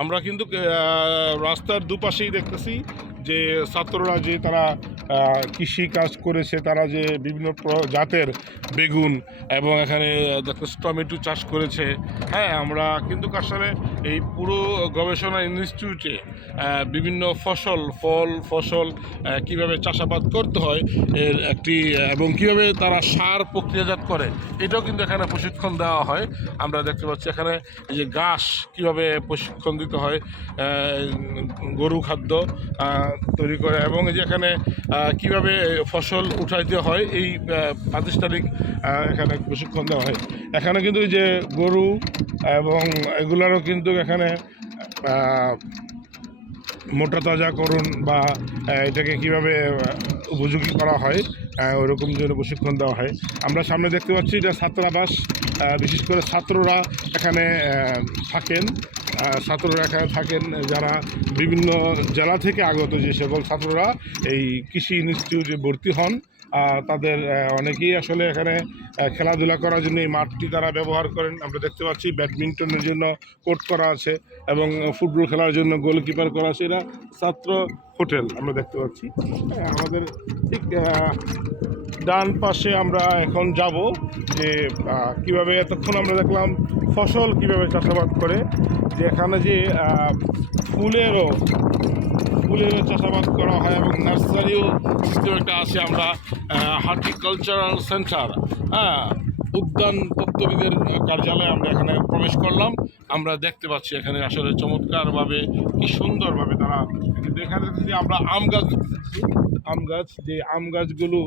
আমরা কিন্তু রাস্তার দুপাশেই দেখতেছি যে ছাত্ররা যে তারা কৃষি কাজ করেছে, তারা যে বিভিন্ন জাতের বেগুন এবং এখানে দেখতেছি টমেটো চাষ করেছে। হ্যাঁ, আমরা কিন্তু আসলে এই পুরো গবেষণা ইনস্টিটিউটে বিভিন্ন ফসল কিভাবে চাষাবাদ করতে হয় এর একটি, এবং কিভাবে তারা সার প্রক্রিয়াজাত করে এটাও কিন্তু এখানে প্রশিক্ষণ দেওয়া হয়। আমরা দেখতে পাচ্ছি এখানে এই যে ঘাস কীভাবে প্রশিক্ষণ দিতে হয়, গরু খাদ্য তৈরি করে, এবং এই যে এখানে কীভাবে ফসল উঠাইতে হয় এই প্রাতিষ্ঠানিক এখানে প্রশিক্ষণ দেওয়া হয়। এখানে কিন্তু এই যে গরু এবং এগুলারও কিন্তু এখানে মোটা তাজাকরণ বা এটাকে কীভাবে উপযোগী করা হয় ওরকম জন্য প্রশিক্ষণ দেওয়া হয়। আমরা সামনে দেখতে পাচ্ছি এটা ছাত্রাবাস, বিশেষ করে ছাত্ররা এখানে থাকেন। ছাত্ররা এখানে থাকেন যারা বিভিন্ন জেলা থেকে আগত, যে সকল ছাত্ররা এই কৃষি ইনস্টিটিউটে ভর্তি হন তাদের অনেকেই আসলে এখানে খেলাধুলা করার জন্য এই মাঠটি তারা ব্যবহার করেন। আমরা দেখতে পাচ্ছি ব্যাডমিন্টনের জন্য কোর্ট করা আছে এবং ফুটবল খেলার জন্য গোলকিপার করা আছে। এরা ছাত্র হোটেল আমরা দেখতে পাচ্ছি। আমাদের ঠিক ডান পাশে আমরা এখন যাব যে কিভাবে এতক্ষণ আমরা দেখলাম ফসল কিভাবে চাষাবাদ করে, যে এখানে যে ফুলেরও চাষাবাদ করা হয় এবং নার্সারিও একটা আছে। আমরা হর্টিকালচারাল সেন্টার, উদ্যান তত্ত্ববিদের কার্যালয়ে আমরা এখানে প্রবেশ করলাম। আমরা দেখতে পাচ্ছি এখানে আসলে চমৎকারভাবে কি সুন্দরভাবে তারা, কিন্তু এখানে যদি আমরা আম গাছ দেখতেছি, যে আম গাছগুলো